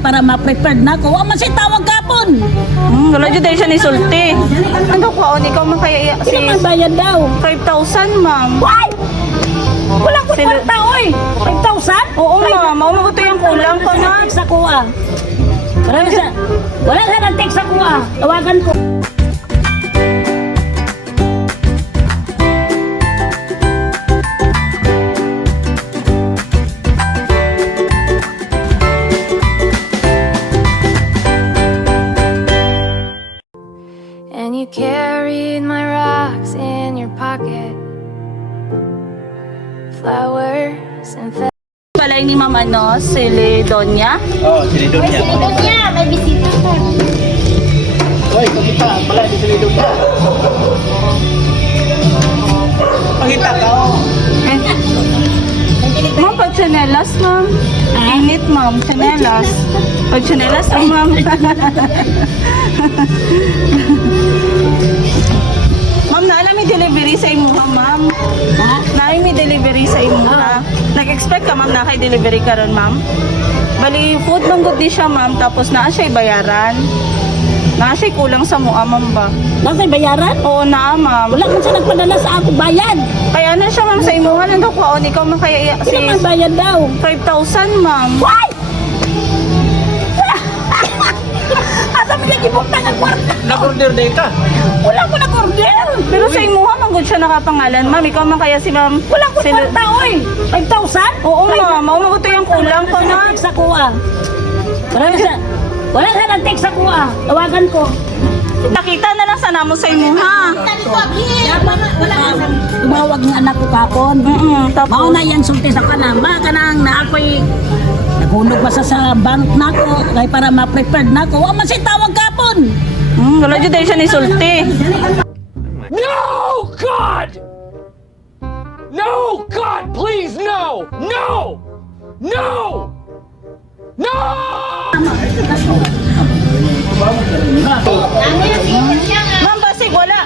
para ma-prepared na ko. Wa man siya tawag kapon. Wala dyan siya ni Sulti. Ano ko, ikaw man kaya Sino man bayad daw? 5,000, ma'am. Why? Wala ko kwarta, oy. 5,000? Oo, ma'am. Maguto yung kulang pa, ma'am. Sa kuha. Wala ka ng text sa kuha. Tawagan ko. And you carried my rocks in your pocket, flowers and Balay ni Ma'am si Lidonia. Oh, sinidon niya. Sinidon niya, may bisita ka. Hoy, kumita, pala di sinidon niya. Pangita ka, oh. Ma'am, pag chanelas, ma'am. Init, ma'am. Chanelas. Pag chanelas, ma'am. Ma'am, naalam may delivery sa imo, ma'am. Ha? Naalam may delivery sa imo, ha? Nag-expect ka, ma'am, na kay delivery ka ron, ma'am? Bali, food ng good di siya, ma'am. Tapos naa siya'y bayaran. Naa siya'y kulang sa mua, ma'am ba? Bakit bayaran? Oo na, ma'am. Wala man siya nagpadala sa ako bayad. Kaya na siya, ma'am, sa imuhan. Ano ko, ikaw man kaya Sino man bayad daw? 5,000, ma'am. Why? Asa mo nagibok na ng kwarta? Nag-order din ka. Wala ko nag-order. Pero sa imuha, manggod siya nakapangalan, ma'am. Ikaw man kaya si ma'am. Wala ko kwarta, oy. 5,000? Oo, ma'am. Maguto yung kulang pa, ma'am. Sa kuha. Wala ka ng text sa kuha. Tawagan ko. Nakita na lang sana mo sa imuha. Tumawag ng anak ko kapon. Tapos, Mao na yan sulti sa kanang. Ba kanang na ako'y nagulog pa sa bank na ko. Kaya para ma-prepared na ko. Wa man siya tawag kapon. wala dyan siya ni Sulti. No, God! No, God, please, no! No! No! No! Ma'am, basig, wala.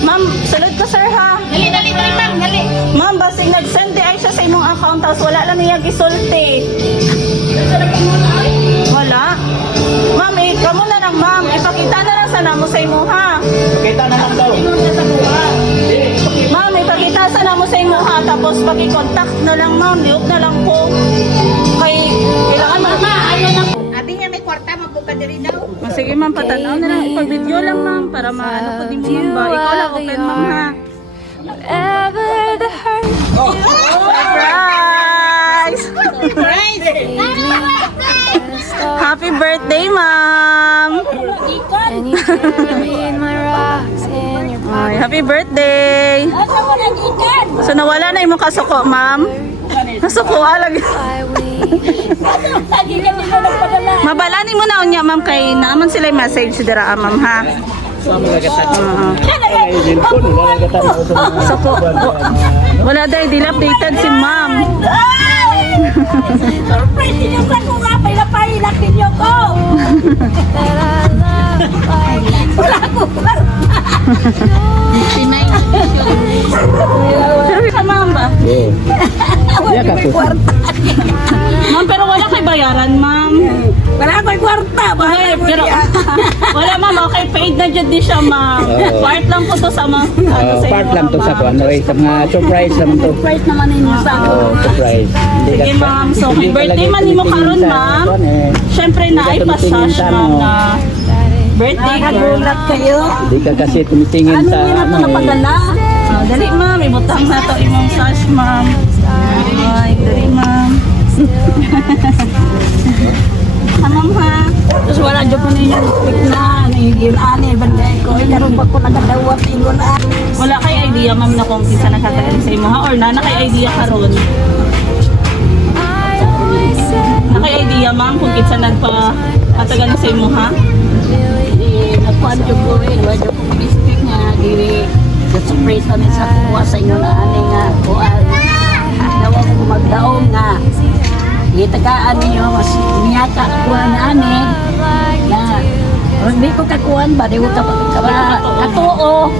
Ma'am, salud ka, sir, ha? Dali, dali, dali, ma'am, dali. Ma'am, basig, nag-send di ay siya sa imong account, tapos wala lang niya gisulti. Wala. Ma'am, kamo na lang, ma'am. Ipakita na lang sana mo sa imuha. Kita na lang daw. Ma'am, ipakita sana mo sa imuha, tapos paki-contact na lang, ma'am. Liog na lang po. Kay, kailangan mo. Ayaw na ko. Abi niya may kwarta, magbuka diri daw. Sige, ma'am, patanaw na lang. Ipag-video lang, ma'am, para maano ko din mo, ma'am, ba? Ikaw lang, open, ma'am, ha? whatever the hurt. Surprise! Happy birthday, ma'am! And you carried my rocks in your Ay, pocket, happy birthday! Asa mo nag-ikan? So, nawala na yung kasuko, ma'am? Nasuko, lagi. I wish. Lagi ka nila nagpadala. Mabalani mo na unya, ma'am, kay naman sila yung message dira, ma'am, ha? Sa mga gatan. Oo. Ay, cellphone, wala gatan na ito. Suko. Wala dahil, dilapdated si ma'am. Surprise niyo sa kuha. Pailak ninyo ko. That I love like Wala ko kwarta. Sabi ka, ma'am, ba? Oo. Wala ko may kwarta. Ma'am, pero wala kay bayaran, ma'am. Wala ko may kwarta. Okay, pero wala, ma'am, okay, paid na dyan di siya, ma'am. Oo. Part lang po to sa mga, ano, sa Part inyo, lang to sa ma'am. kuan, sa mga surprise naman to. Surprise naman ninyo sa ako. Oh, surprise. Hindi Sige, ka- ma'am. So, hindi may ka birthday lagi man nimo tumitingin karon, sa ma'am. kuwan, eh. Siyempre na ay Hindi ka pasash, tumitingin sa ma'am, ano. na birthday ko. Nakagulat kayo. Hindi ka kasi tumitingin Ano sa yun na ito ano, eh. napadala? Dali, ma'am. Ibutang na to imong sash, ma'am. Ay, dali, ma'am. Ha, ma'am, ha? Tapos wala dyan po ninyo pick na. Yung ani, banday ko. Karoon ba ko nagadawat ingon ah. Wala kay idea, ma'am, na kung kinsa nakatagal sa imo, ha? Or na kay idea karon. I always said Na kay idea, ma'am, kung kinsa nagpa-atagal sa imo, ha? Nagkuhan dyan po eh. Wala dyan po biscuit nga. Surprise kami sa kuha sa inyo na ani nga. Kuhan. Nawag ko magdaong nga. Itagaan ninyo mas niyaka kuha na ani. Na Hindi ko kakuan ba, di ko katuo.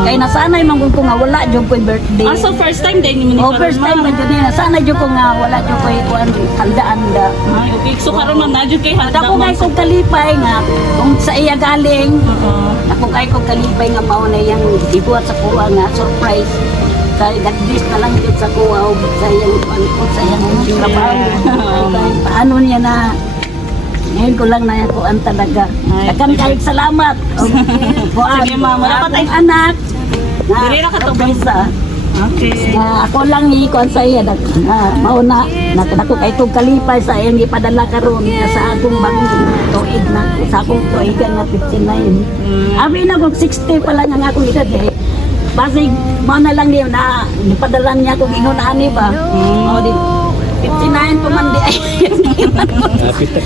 Kaya nasanay man ko nga wala dyan ko yung birthday. Ah, so first time din ni Oh, first time man dyan, nasanay dyan ko nga wala dyan ko yung handaan da. Ay, okay. So karon man na jud kay handa Ako nga kong kalipay nga, kung sa iya galing, ako kay kong kalipay nga mauna yung ibuhat sa kuha nga, surprise. Kaya gadis na lang dito sa kuha, o sa iyang trabaho. Kaya paano niya na, ngayon ko lang na kuan talaga. Takan kahit salamat. Sige, ma'am. Wala pa tayo. anak. Dili ra ka to, Kabisa. Okay. Ako lang ikuan sa iya mauna nakadako kay tug kalipay sa iyang ipadala karon sa akong bagong tuig na sa akong tuigan na 59. Abi na kog 60 pa lang ang akong edad eh. Basig mo na lang niya na ipadala niya kung ingon ani ba. O di 59 pa man di ay.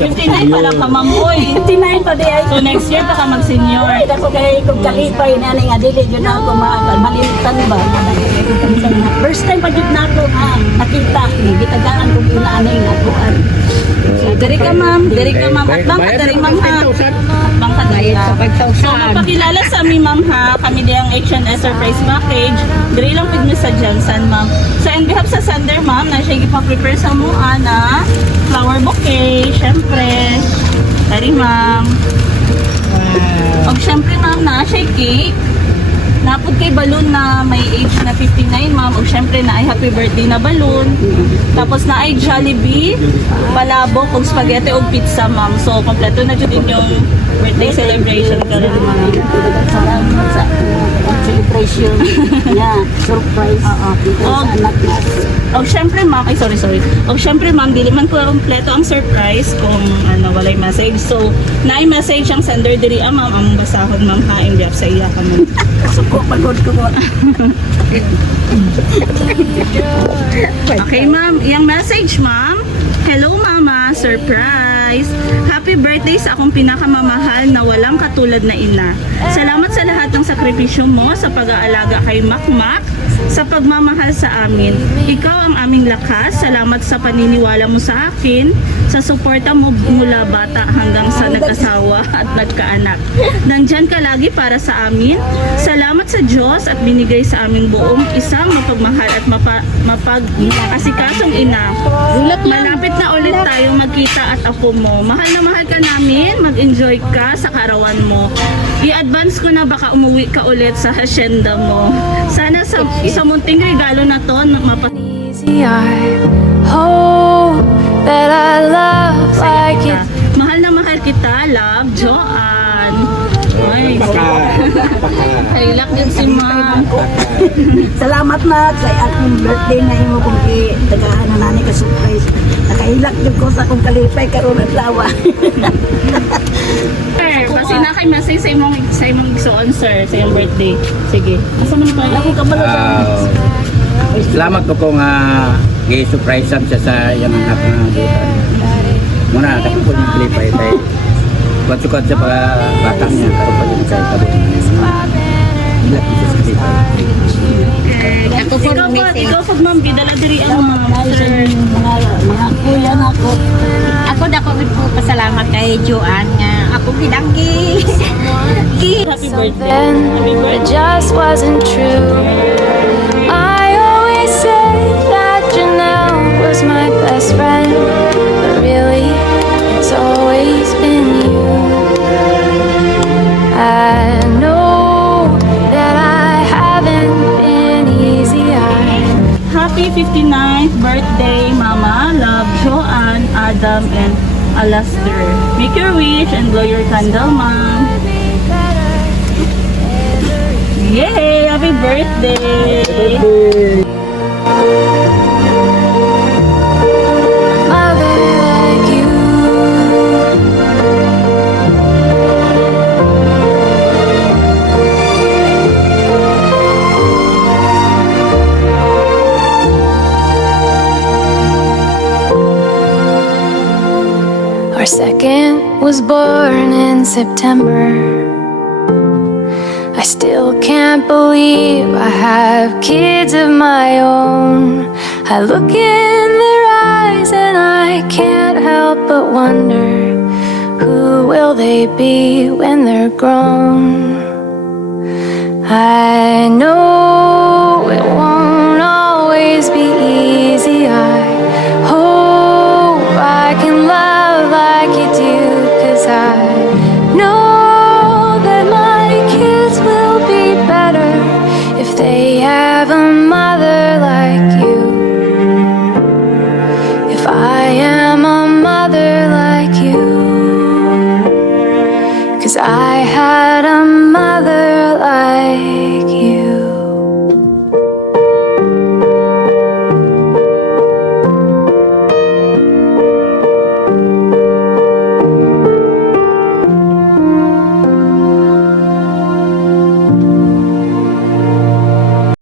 59 pala ka, ma'am. Oy. 59 pa di ay. So next year pa ka mag-senior. Ay, dako kay kung kalipay na nga dili jud na ako malimutan ba. First time pa jud na ako nakita ni gitagaan kog inaani nga kuan. Diri ka, ma'am. Diri ka, ma'am. At bang ka diri, ma'am, ha? Bang ka diri sa 5,000. So, mapakilala sa amin, ma'am, ha? Kami di ang H&S Surprise Package. Diri lang pigmi sa Johnson, ma'am. So, in behalf sa sender, ma'am, na siya ipa-prepare sa mua na flower bouquet. Syempre. Diri, ma'am. Og syempre, ma'am, na siya cake. Napod kay balloon na may age na 59, ma'am. O syempre na ay happy birthday na balloon. Tapos na ay Jollibee, palabok, og spaghetti, og pizza, ma'am. So, kompleto na dyan yung birthday celebration ka rin, ma'am. Salamat sa celebration niya, surprise. Dito sa anak niya. Og syempre, ma'am, ay sorry. Og syempre, ma'am, dili man ko kompleto ang surprise kung walay message. So, naay message ang sender diri, ma'am, ang basahon, ma'am, ha, in sa iya ka, ma'am. Pagod ko mo. Okay, ma'am. Yung message, ma'am. Hello, mama. Surprise. Happy birthday sa akong pinakamamahal na walang katulad na ina. Salamat sa lahat ng sakripisyo mo sa pag-aalaga kay Makmak, sa pagmamahal sa amin. Ikaw ang aming lakas. Salamat sa paniniwala mo sa akin, sa suporta mo mula bata hanggang sa nag-asawa at nagkaanak. Nandyan ka lagi para sa amin. Salamat sa Diyos at binigay sa aming buong isang mapagmahal at mapag-asikasong ina. Malapit na ulit tayo magkita at apo mo. Mahal na mahal ka namin. Mag-enjoy ka sa karawan mo. I-advance ko na baka umuwi ka ulit sa hacienda mo. Sana sa munting regalo na to Easy, I hope that I love like it. Mahal na mahal kita, love, Joanne. Ay, hailak din si ma'am. Salamat na sa akong birthday na imo kung tagahan na nani ka surprise. Nakahilak jud ko sa akong kalipay karon at lawa. Sir, kasi na kay message sa imong igsoon, sir, sa iyong birthday. Sige. Asa man tayo? Ako kabalo sa Salamat ko kung gi-surprisean siya sa iyang anak na butan. Muna, kasi po yung klipay tayo. Kuat-sukat sa batang niya, karo pa yung kaya kabot. Ilat siya sa klipay. Ikaw pag ma'am, bidala diri ang sir. mga kuya na ako. Ako dako po pasalamat kay Joanne nga ako gidanggi. Happy birthday. Then Happy it birthday. just wasn't true. I always said that Janelle was my best friend, but really, it's always been you. I know that I haven't been easy. Happy 59th birthday, Mama. Love, Joanne, Adam, and Alastair. Make your wish and blow your candle, Mom. Yay! Happy birthday! Mother like you. Our second was born in September. I still can't believe I have kids of my own. I look in their eyes and I can't help but wonder, who will they they be when they're grown? I know it won't always be easy. I hope I can love like you do, 'cause I know